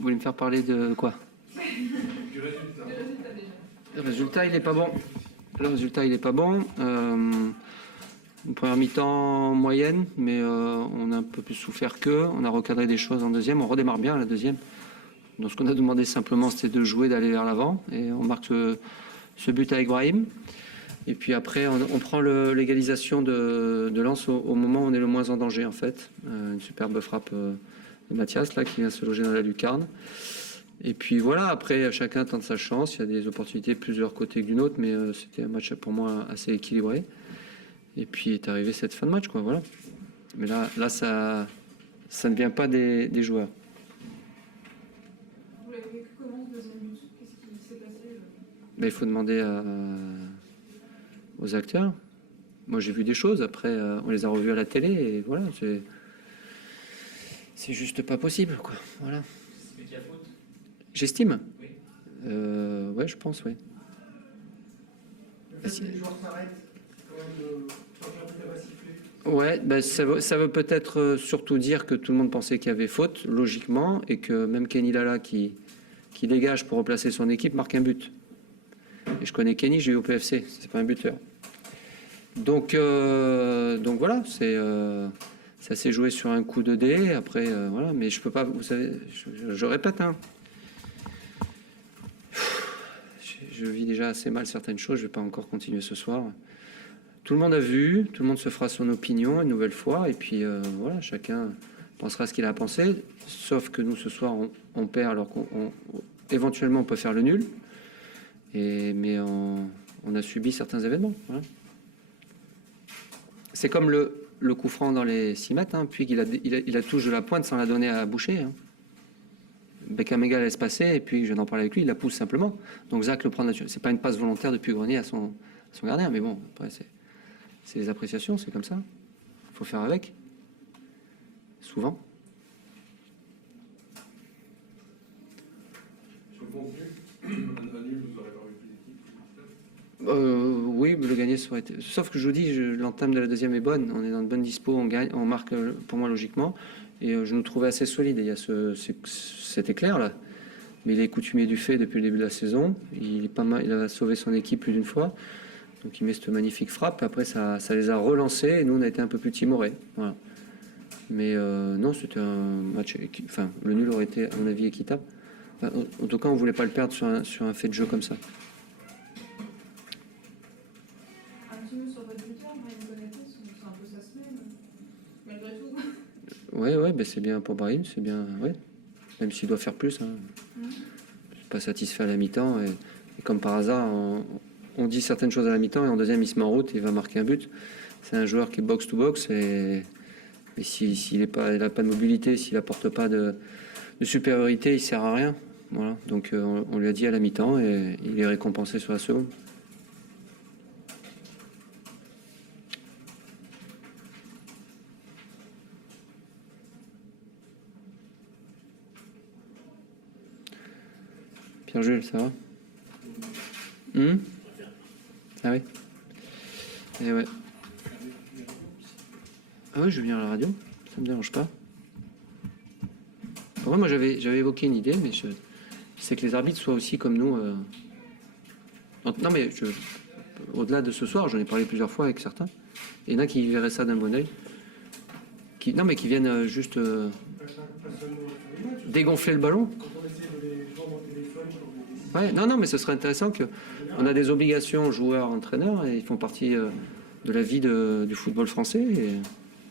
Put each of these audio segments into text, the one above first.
Vous voulez me faire parler de quoi? Du résultat. Le résultat, il n'est pas bon. Le résultat, il n'est pas bon. Une première mi-temps moyenne, mais on a un peu plus souffert qu'eux. On a recadré des choses en deuxième. On redémarre bien à la deuxième. Donc ce qu'on a demandé simplement, c'était de jouer, d'aller vers l'avant. Et on marque ce but avec Brahim. Et puis après, on prend l'égalisation de Lens au moment où on est le moins en danger, en fait. Une superbe frappe de Mathias, là, qui vient se loger dans la lucarne. Et puis voilà, après, chacun tente sa chance. Il y a des opportunités plus de leur côté que d'une autre, mais c'était un match pour moi assez équilibré. Et puis est arrivé cette fin de match, quoi, voilà. Mais là ça ne vient pas des joueurs. Vous l'avez vécu comment ce deuxième but? Qu'est-ce qui s'est passé? Mais il faut demander aux acteurs. Moi j'ai vu des choses, après on les a revus à la télé, et voilà, c'est juste pas possible, quoi. Voilà. C'est qui a faute? J'estime. Oui. Ouais, je pense, oui. Le fait que les joueurs s'arrêtent, c'est quand même l'arbitre va siffler. Ouais, ben ça veut peut-être surtout dire que tout le monde pensait qu'il y avait faute, logiquement, et que même Kenny Lala qui dégage pour replacer son équipe marque un but. Et je connais Kenny, j'ai eu au PFC, c'est pas un buteur. Donc voilà, ça s'est joué sur un coup de dé. Après, voilà, mais je peux pas, vous savez, je répète, hein. Je vis déjà assez mal certaines choses, je vais pas encore continuer ce soir. Tout le monde a vu, tout le monde se fera son opinion une nouvelle fois, et puis voilà, chacun pensera ce qu'il a à penser, sauf que nous, ce soir, on perd alors éventuellement on peut faire le nul, mais on a subi certains événements. Voilà. C'est comme le coup franc dans les 6 mètres, hein, puis il a touche de la pointe sans la donner à Boucher. Hein. Bekamega laisse passer, et puis je viens d'en parler avec lui, il la pousse simplement. Donc Zach le prend naturellement. C'est pas une passe volontaire depuis Grenier à son gardien, mais bon, après c'est les appréciations, c'est comme ça. Il faut faire avec. Souvent. Sur le contenu, un nul, vous aurez pas vu plus d'équipe? Oui, le gagner ça aurait été. Sauf que je vous dis, l'entame de la deuxième est bonne. On est dans de bonnes dispo, on gagne, on marque pour moi logiquement. Et je nous trouvais assez solide. Il y a cet éclair là, mais il est coutumier du fait depuis le début de la saison. Il est pas mal, il a sauvé son équipe plus d'une fois. Donc il met cette magnifique frappe. Après ça les a relancés et nous on a été un peu plus timorés. Voilà. Mais non, c'était un match. Enfin, le nul aurait été à mon avis équitable. Enfin, en tout cas, on voulait pas le perdre sur un fait de jeu comme ça. Un petit mot sur votre buteur, Brahim Konaté, c'est un peu sa semaine, malgré tout. Ouais, ben c'est bien pour Brahim, c'est bien, ouais. Même s'il doit faire plus. Hein. Je suis pas satisfait à la mi-temps et comme par hasard, on dit certaines choses à la mi-temps et en deuxième il se met en route et il va marquer un but. C'est un joueur qui est box to box et s'il n'a pas de mobilité, s'il n'apporte pas de supériorité, il sert à rien. Voilà. Donc on lui a dit à la mi-temps et il est récompensé sur la seconde. Pierre-Jules, ça va? Ah oui. Et ouais. Ah oui, je viens à la radio, ça me dérange pas. Pour moi, j'avais évoqué une idée, mais c'est que les arbitres soient aussi comme nous. Non, mais au-delà de ce soir, j'en ai parlé plusieurs fois avec certains. Il y en a qui verraient ça d'un bon oeil. Qui viennent juste dégonfler le ballon. Ouais, non, mais ce serait intéressant qu'on a des obligations joueurs, entraîneurs, et ils font partie de la vie du football français. Et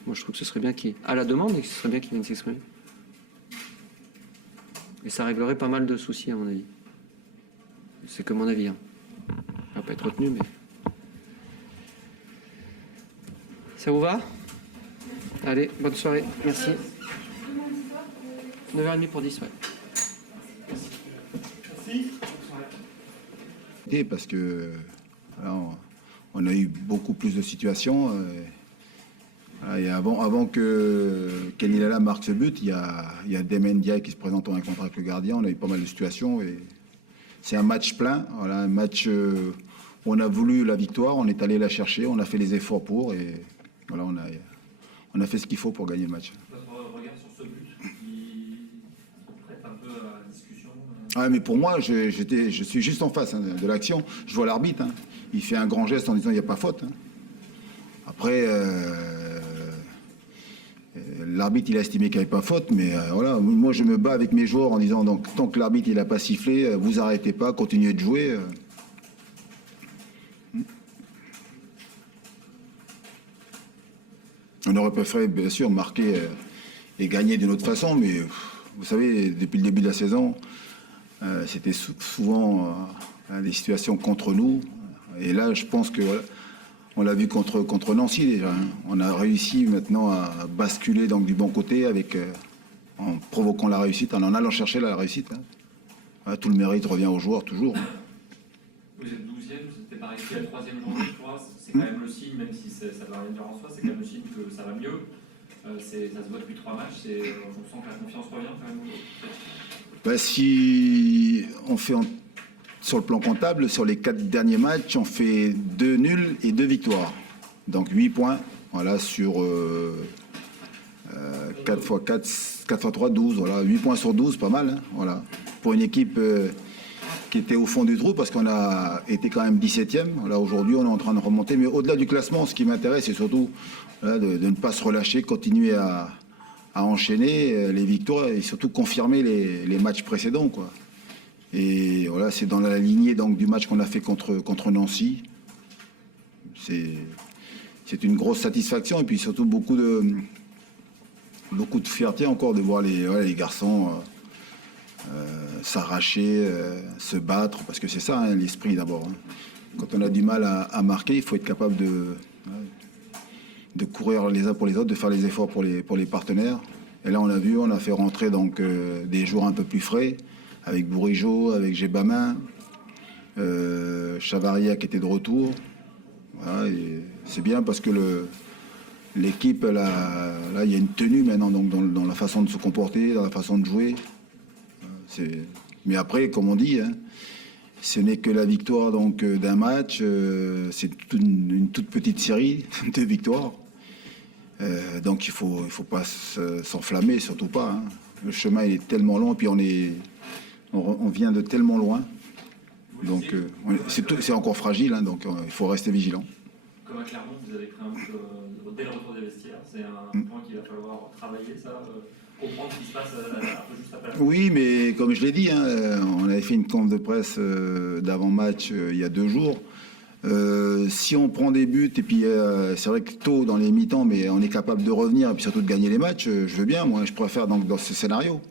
moi, je trouve que ce serait bien à la demande, et que ce serait bien qu'ils viennent s'exprimer. Et ça réglerait pas mal de soucis, à mon avis. C'est que mon avis. Hein. Ça va pas être retenu, mais... Ça vous va? Allez, bonne soirée. Merci. 9h30 pour 10, ouais. Merci. Parce que on a eu beaucoup plus de situations. Et avant que Kenny Lala marque ce but, il y a Demen Diaye qui se présente en un contre avec le gardien. On a eu pas mal de situations. Et c'est un match plein. Voilà, un match où on a voulu la victoire, on est allé la chercher, on a fait les efforts pour. Et voilà, on a fait ce qu'il faut pour gagner le match. Votre regard sur ce but qui prête un peu à Ah, mais pour moi, je suis juste en face de l'action. Je vois l'arbitre. Il fait un grand geste en disant il n'y a pas faute. Après, l'arbitre, il a estimé qu'il n'y avait pas faute, mais voilà, moi, je me bats avec mes joueurs en disant donc tant que l'arbitre, il n'a pas sifflé, vous arrêtez pas, continuez de jouer. On aurait préféré, bien sûr, marquer et gagner d'une autre façon, mais vous savez, depuis le début de la saison, c'était souvent des situations contre nous. Et là, je pense que voilà, on l'a vu contre Nancy déjà. On a réussi maintenant à basculer donc, du bon côté en provoquant la réussite, en allant chercher la réussite. Tout le mérite revient aux joueurs toujours. Vous êtes 12e, vous n'êtes pas réussi à la 3e journée, tu vois, c'est quand même le signe, même si ça ne va rien dire en soi, c'est quand même le signe que ça va mieux. Ça se voit depuis 3 matchs, on sent que la confiance revient quand même. Si on fait sur le plan comptable, sur les 4 derniers matchs, on fait 2 nuls et 2 victoires. Donc 8 points, voilà, sur 4 x 3, 12, voilà, 8 points sur 12, pas mal, voilà. Pour une équipe qui était au fond du trou, parce qu'on a été quand même 17e. Là, aujourd'hui, on est en train de remonter. Mais au-delà du classement, ce qui m'intéresse, c'est surtout de ne pas se relâcher, continuer à enchaîner les victoires et surtout confirmer les matchs précédents, quoi. Et voilà, c'est dans la lignée donc, du match qu'on a fait contre Nancy. C'est une grosse satisfaction et puis surtout beaucoup de fierté encore de voir les garçons s'arracher, se battre, parce que c'est ça l'esprit d'abord. Quand on a du mal à marquer, il faut être capable de courir les uns pour les autres, de faire les efforts pour les partenaires. Et là, on a fait rentrer donc des joueurs un peu plus frais, avec Bourigeaud, avec Gébamin, Chavaria qui était de retour. Voilà, et c'est bien parce que l'équipe, là, il y a une tenue maintenant donc, dans la façon de se comporter, dans la façon de jouer. Mais après, comme on dit, ce n'est que la victoire donc d'un match. C'est une toute petite série de victoires. Donc il faut pas s'enflammer, surtout pas. Le chemin il est tellement long, et puis on vient de tellement loin. Donc c'est encore fragile, donc il faut rester vigilant. Comme à Clermont, vous avez pris un but dès le retour des vestiaires. C'est un point qu'il va falloir travailler, ça, comprendre ce qui se passe un peu juste après. Oui, mais comme je l'ai dit, on avait fait une conférence de presse d'avant-match il y a 2 jours. Si on prend des buts, et puis c'est vrai que tôt dans les mi-temps, mais on est capable de revenir et puis surtout de gagner les matchs, je veux bien, moi je préfère donc dans ce scénario.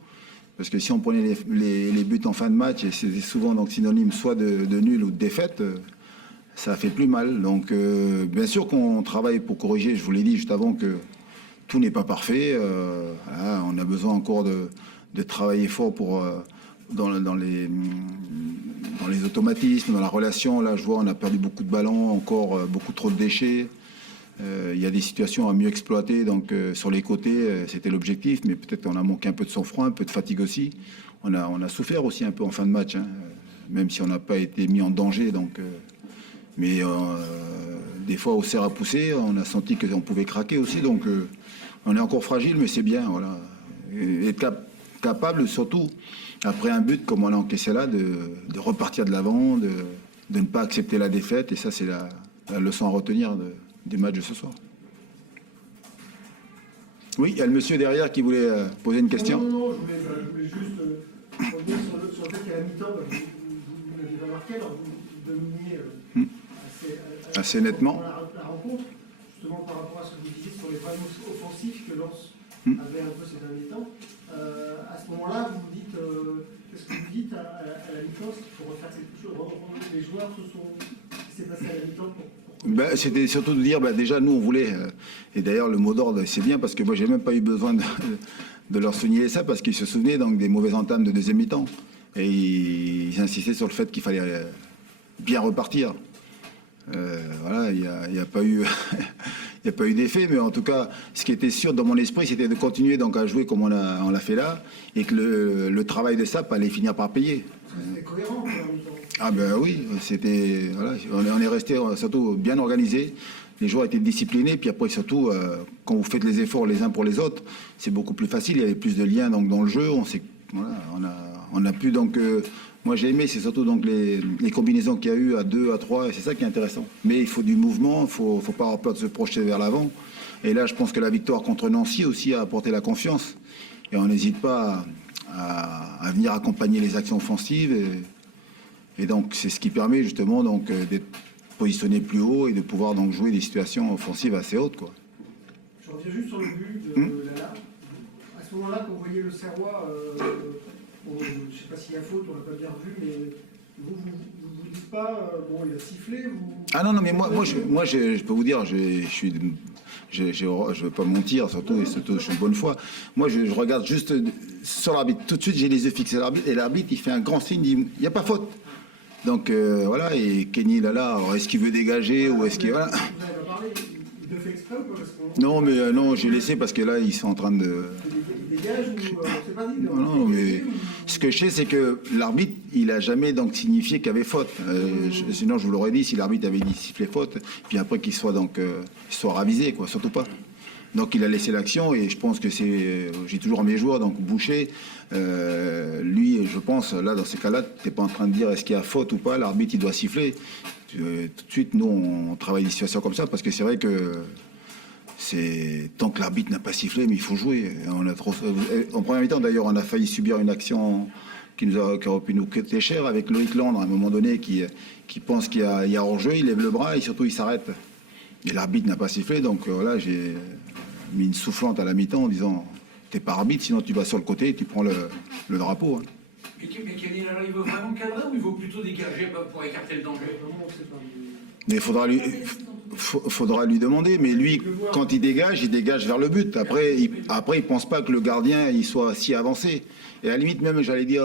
Parce que si on prenait les buts en fin de match, et c'est souvent donc synonyme soit de nul ou de défaite, ça fait plus mal. Donc bien sûr qu'on travaille pour corriger, je vous l'ai dit juste avant que tout n'est pas parfait. On a besoin encore de travailler fort pour dans les automatismes, dans la relation. Là, je vois, on a perdu beaucoup de ballons, encore beaucoup trop de déchets. Il y a des situations à mieux exploiter. Donc, sur les côtés, c'était l'objectif, mais peut-être qu'on a manqué un peu de sang-froid, un peu de fatigue aussi. On a souffert aussi un peu en fin de match, même si on n'a pas été mis en danger. Donc, mais des fois, au serre à pousser, on a senti qu'on pouvait craquer aussi. Donc, on est encore fragile, mais c'est bien. Voilà. Et être capable, surtout, après un but comme on a encaissé là, de repartir de l'avant, de ne pas accepter la défaite. Et ça, c'est la leçon à retenir du match de ce soir. Oui, il y a le monsieur derrière qui voulait poser une question. Non, je voulais juste revenir sur le fait qu'à la mi-temps, vous l'avez remarqué, alors vous dominiez assez nettement la rencontre, justement par rapport à ce que vous disiez sur les problèmes offensifs que Lens avait un peu ces derniers temps. À ce moment-là, vous dites, qu'est-ce que vous dites à la mi-temps, qu'il faut refaire quelque chose, les joueurs ce qui s'est passé à la mi-temps pour c'était surtout de dire, déjà nous on voulait, et d'ailleurs le mot d'ordre c'est bien parce que moi j'ai même pas eu besoin de leur souligner ça parce qu'ils se souvenaient donc des mauvaises entames de deuxième mi-temps et ils insistaient sur le fait qu'il fallait bien repartir. Voilà, il n'y a pas eu il n'y a pas eu d'effet, mais en tout cas ce qui était sûr dans mon esprit c'était de continuer donc à jouer comme on l'a fait là et que le travail de SAP allait finir par payer. C'était cohérent en mi-temps. Ah ben oui, c'était voilà, on est resté surtout bien organisé. Les joueurs étaient disciplinés, puis après surtout quand vous faites les efforts les uns pour les autres, c'est beaucoup plus facile. Il y avait plus de liens donc dans le jeu. On on a pu donc... moi j'ai aimé, c'est surtout donc les combinaisons qu'il y a eu à 2, à 3, et c'est ça qui est intéressant. Mais il faut du mouvement, il ne faut pas avoir peur de se projeter vers l'avant. Et là, je pense que la victoire contre Nancy aussi a apporté la confiance. Et on n'hésite pas à venir accompagner les actions offensives. Et donc, c'est ce qui permet justement donc, d'être positionné plus haut et de pouvoir donc jouer des situations offensives assez hautes, quoi. Je reviens juste sur le but de Lala. À ce moment-là, quand vous voyez le Serrois, je ne sais pas s'il y a faute, on l'a pas bien vu, mais vous dites pas, bon, il a sifflé vous... Ah non, mais moi je peux vous dire, je veux pas mentir, surtout je suis de bonne foi. Moi, je regarde juste sur l'arbitre. Tout de suite, j'ai les yeux fixés sur l'arbitre, et l'arbitre, il fait un grand signe, il n'y a pas faute. Donc voilà, et Kenny Lala, alors est-ce qu'il veut dégager ou est-ce qu'il... Voilà. Vous n'avez pas parlé, il le fait exprès ou pas? Non, mais non, j'ai laissé parce que là, ils sont en train de... Il dégage ou c'est pas dit? Non, mais ce que je sais, c'est que l'arbitre, il a jamais donc signifié qu'il y avait faute. Sinon, je vous l'aurais dit si l'arbitre avait dit siffler faute, puis après qu'il soit donc soit ravisé, quoi, surtout pas. Donc il a laissé l'action et je pense que c'est, j'ai toujours mes joueurs, donc Boucher, lui, je pense, là dans ces cas-là, t'es pas en train de dire est-ce qu'il y a faute ou pas, l'arbitre il doit siffler. Tout de suite, nous on travaille des situations comme ça parce que c'est vrai que c'est tant que l'arbitre n'a pas sifflé, mais il faut jouer. On a trop, en première mi-temps d'ailleurs, on a failli subir une action qui aurait pu nous coûter cher avec Loïc Landre à un moment donné qui pense qu'il y a hors-jeu, il lève le bras et surtout il s'arrête. Et l'arbitre n'a pas sifflé, donc là j'ai mis une soufflante à la mi-temps en disant t'es pas arbitre, sinon tu vas sur le côté et tu prends le drapeau. Hein. Mais Kenny Lala, il veut vraiment cadrer ou il vaut plutôt dégager pour écarter le danger? Mais il faudra lui demander. Mais lui, quand il dégage vers le but. Après, il pense pas que le gardien il soit si avancé. Et à la limite même, j'allais dire,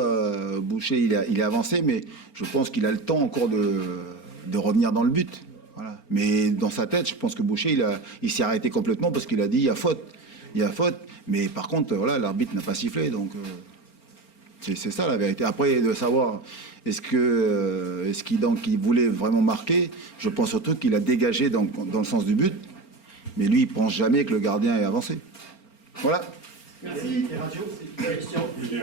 Boucher, il est avancé, mais je pense qu'il a le temps encore de revenir dans le but. Voilà. Mais dans sa tête, je pense que Boucher, il s'est arrêté complètement parce qu'il a dit il y a faute. Mais par contre, voilà, l'arbitre n'a pas sifflé, donc c'est ça la vérité. Après, de savoir est-ce qu'il voulait vraiment marquer, je pense surtout qu'il a dégagé dans le sens du but, mais lui, il pense jamais que le gardien est avancé. Voilà. Merci. Les radios, c'est